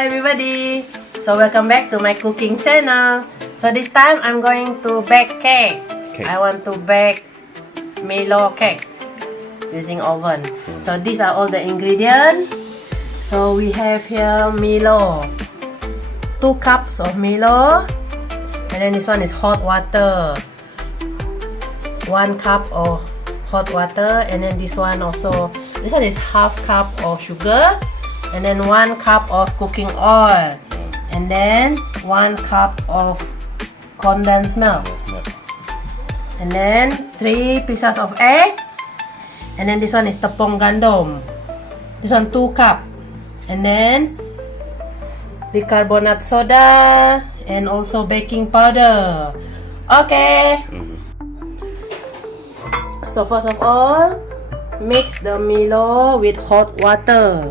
everybody, so welcome back to my cooking channel. So this time I'm going to bake cake. I want to bake Milo cake using oven. So these are all the ingredients. So we have here Milo, 2 cups of Milo, and then this one is hot water, 1 cup of hot water, and then this one also, this one is half cup of sugar, and then 1 cup of cooking oil, and then 1 cup of condensed milk, and then 3 pieces of egg, and then this one is tepung gandum, this one 2 cup, and then bicarbonate soda and also baking powder. Okay. So first of all, mix the Milo with hot water.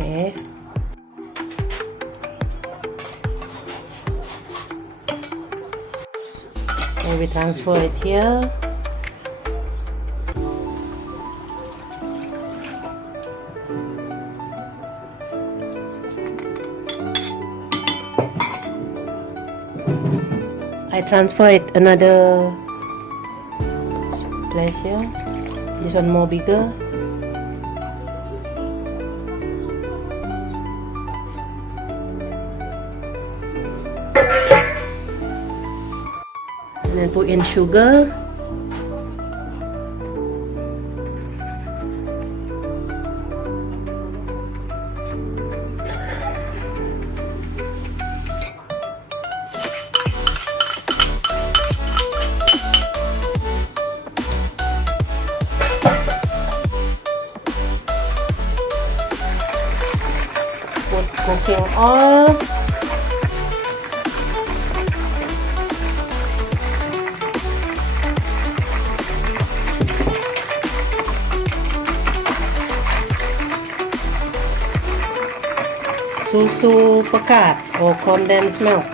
Okay. So we transfer it here. I transfer it another place here. This one more bigger. And then put in sugar. Put cooking oil. Susu pekat or condensed milk.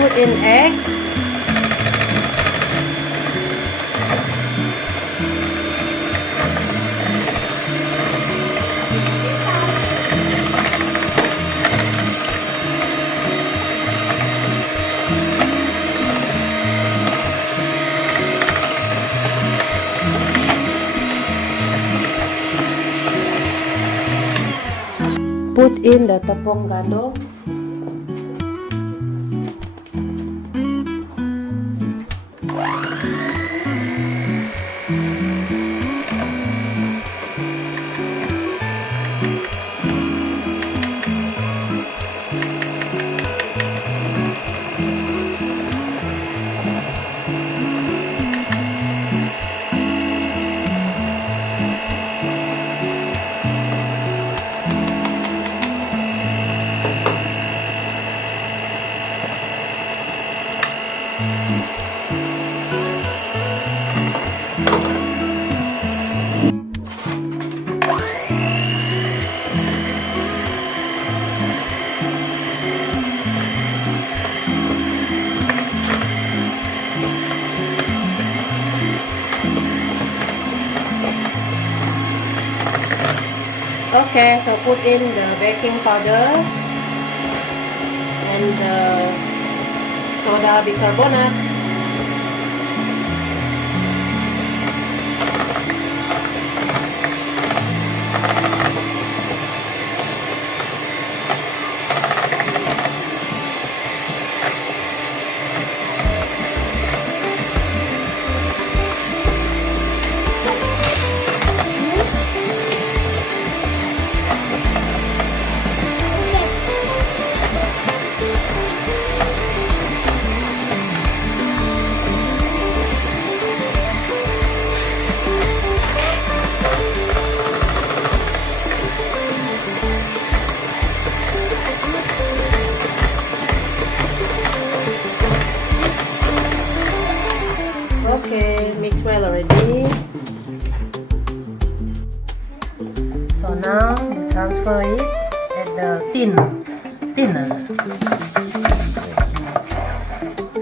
Put in egg. Put in the tepung gandum. Okay, so put in the baking powder and the soda bicarbonate. Okay, mix well already. So now you transfer it at the tin.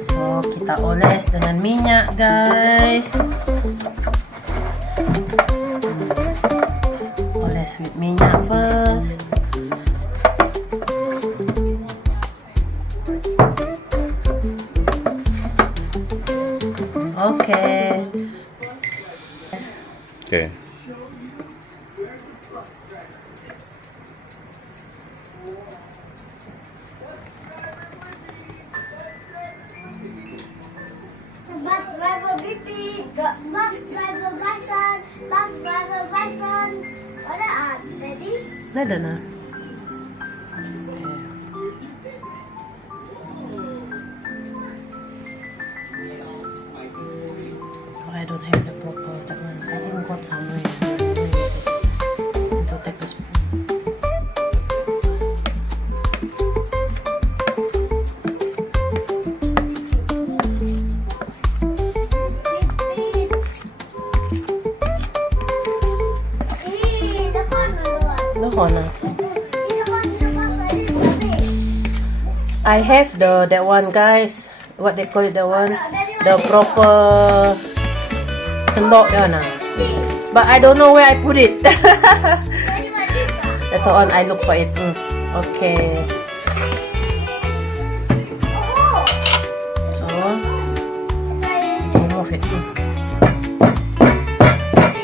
So kita oles dengan minyak, guys. Oles with minyak first. Okay. Okay. Bus driver BP, bus driver Bison, bus driver Bison. Ada ready? Ada na. I don't have the proper that one. I think got somewhere. To take the spoon. Corner. I have that one, guys. What they call it, the one, the proper sendok na. But I don't know where I put it. Later on, I look for it. Okay. So remove it.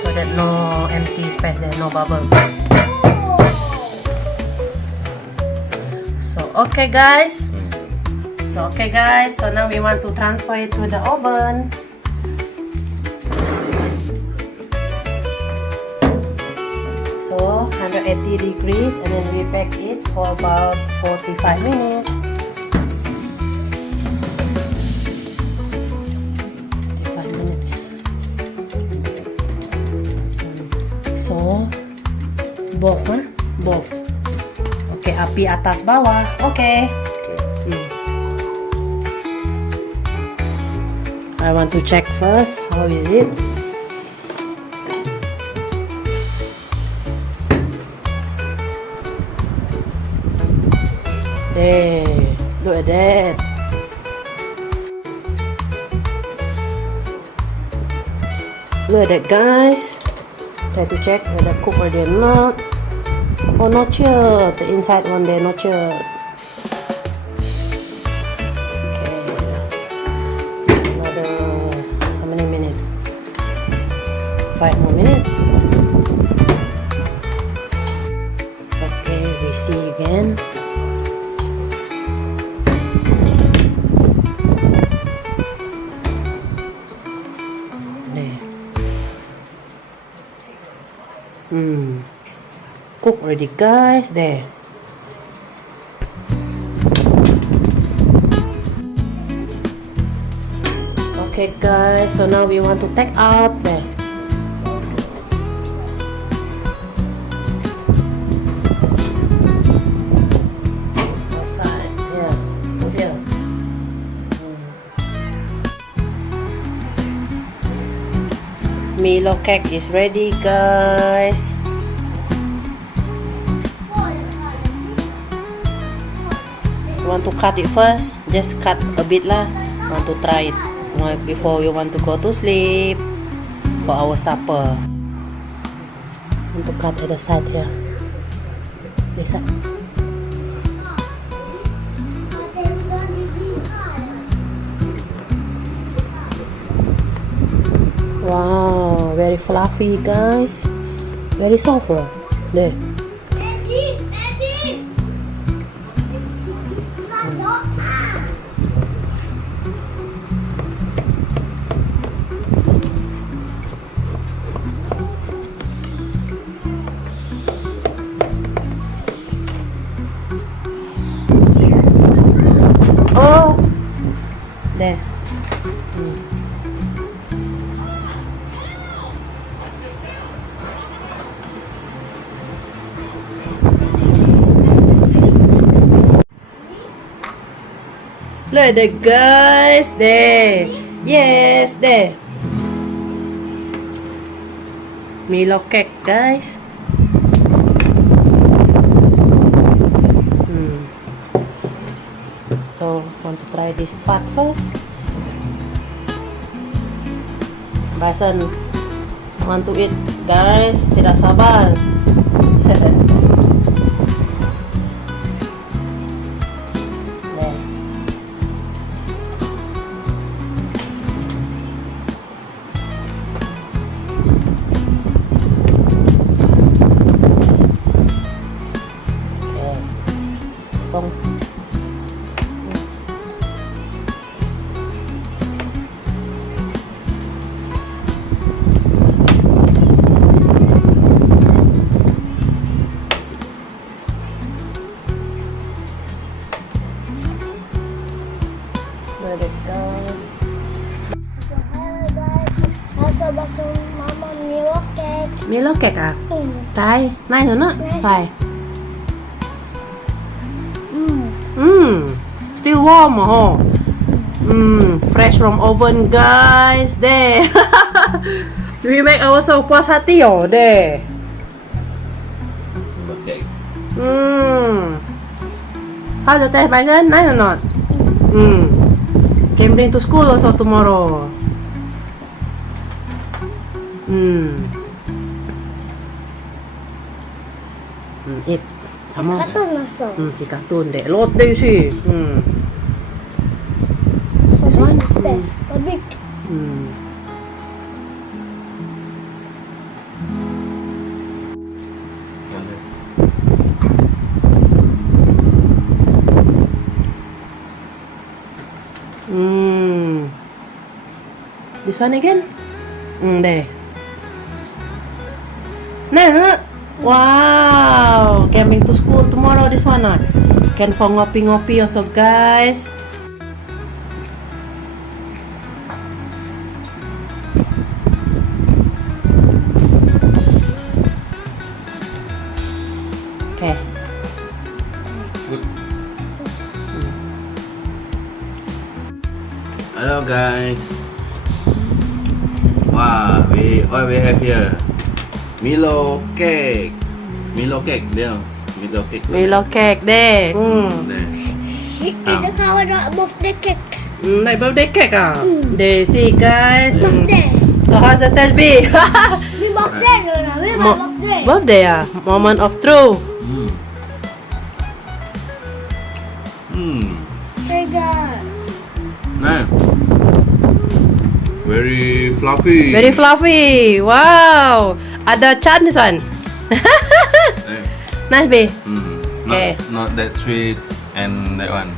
So that no empty space there, no bubble. Okay guys, so now we want to transfer it to the oven. So 180 degrees, and then we bake it for about 45 minutes. 45 minutes. So both, both. Oke, api atas bawah. Oke. I want to check first. How is it? There. Look at that. Look at that, guys. Try to check whether cooked or not. Oh, not sure. The inside one there, not sure. Okay. Another, how many minutes? 5 more minutes. Okay, we see again. There. Cook already, guys. There. Okay guys, so now we want to take out there. Outside, here, to here. Milo cake is ready, guys. You want to cut it first? Just cut a bit lah. Want to try it before we want to go to sleep for our supper. Want to cut at the side here. Lisa. Wow, very fluffy guys. Very soft loh. Deh. Daddy, Daddy. Doa. Oh. Deh. Look at the guys there. Yes, there. Milo cake, guys. So, want to try this part first. Bryson want to eat, guys. Tidak sabar. There. Okay. Tong. Let it go. So, hello guys. Aku bakal mama Milo cake. Milo cake à? Tay, này nữa nè. Tay. Still warm oh. Fresh from oven guys. There. We make also puas hati oh. There. Okay. How's the taste, Bryson? Nice or not? Can bring to school also tomorrow. Eat. Come on. Satu nasıl? Si kartun deh. Lot deh sih. This one? Best. Tapi This one again? Deh. Nah, wow, coming to school tomorrow this one ah. Can for ngopi-ngopi also guys. Okay. Good. Hello guys. Wow, what we have here? Milo cake. Milo cake dia. Milo cake. Milo cake deh. There. itu kalau ada birthday cake. Like birthday cake ah. They see guys. Birthday. So how's the taste be? Ini birthday loh, ini birthday. Birthday ah. Moment of truth. Hey guys. Nice. Very fluffy. Very fluffy. Wow. Ada chance one. Nice be. Okay. Not that sweet and that one.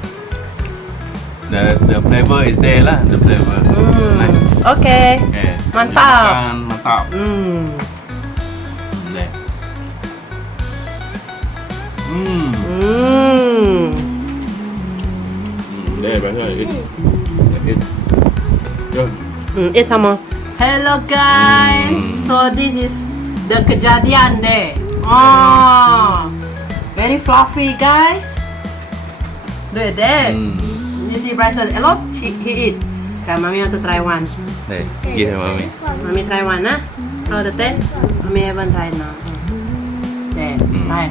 The flavor is there lah. The flavor. Nice. Okay. Okay. Mantap. Mantap. There. There, better eat. Eat. Good. Eat sama. Hello guys. So this is the kejadian deh. Oh. Very fluffy guys. Look at that. You see Bryson a lot. He eat. Okay, mommy want to try one. There. Give him mommy. Mommy try one nah. How the taste? Mommy haven't tried now. There. Try.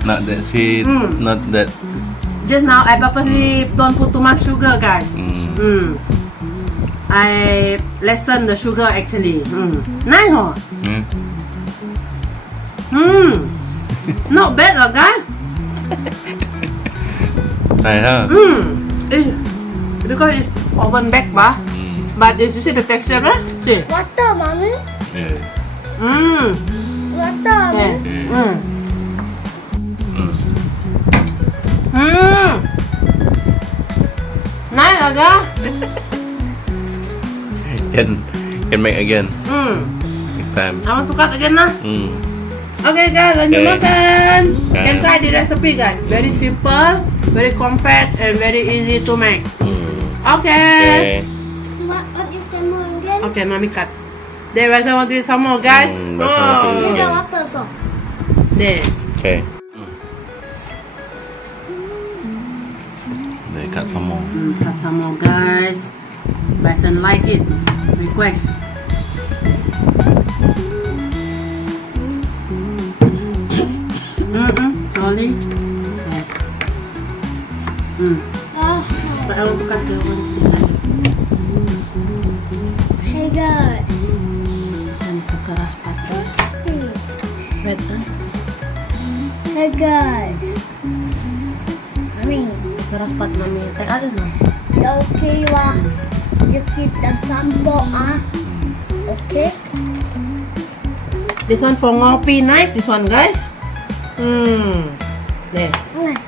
Not that sweet. Not that. Just now I purposely don't put too much sugar guys. I lessen the sugar actually. Nice, huh? Not bad, lah, guys. Này ha. Because it's oven baked, but you see the texture, right? See. Water, mommy. Water, mommy. Nice, lah, guys. Can make again next time. I want to cut again, lah. Okay, guys, lanjut Okay. makan. Can try the recipe, guys. Very simple, very compact, and very easy to make. Okay. Okay. What is the more again? Okay, mommy cut. There, Rasa want to eat some more, guys. Rasa want to eat. Give the Okay. water, so. There. Okay. Để cut some more. Cut some more, guys. Bryson like it. Request. Slowly. Yeah. But I want to cut the one beside. Hey guys. Saan ito keras patay? Red, huh? Hey guys. Mami. Keras pat mami. Teh ada no? Okay lah. You kita sampo Okay. This one for ngopi, nice. This one, guys. There. Nice.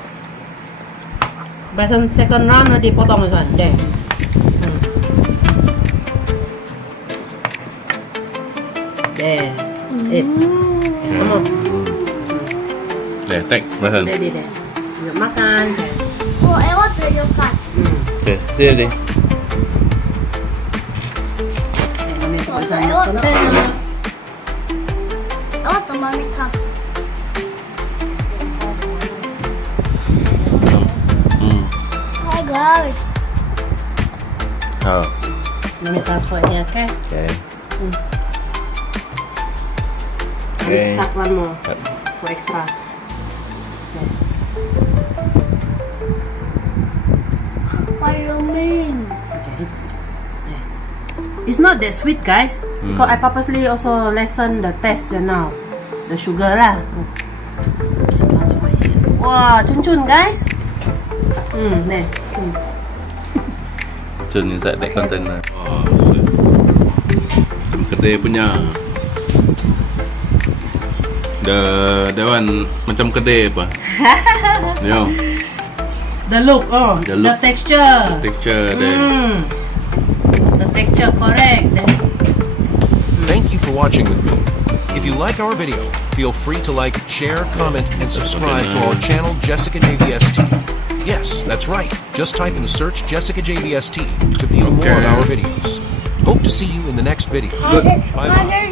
Bryson second round na dipotong this one. There. There. It. Come on. Để take Bryson. There. Yuk makan. Oh, I want to you cut. Okay, sini đi. Mami ito So, Bryson I want to container. I want to mommy cut. Hi guys. Mami transfer here, okay? Okay. Mami Okay. cut one more Cut. for extra. What do you mean? Okay. It's not that sweet, guys. Because I purposely also lessen the taste now. The sugar lah. Wah, cun-cun, guys. There. Cun inside that container. Oh, macam kedai punya. The one macam kedai apa? Yo, The look, The look. the texture. texture there. The texture correct. There. Thank you for watching with me. If you like our video, feel free to like, share, comment, and subscribe to our channel, Jessica JVST. Yes, that's right. Just type in the search Jessica JVST to view more of Okay. our videos. Hope to see you in the next video. Mother, Bye-bye. Mother,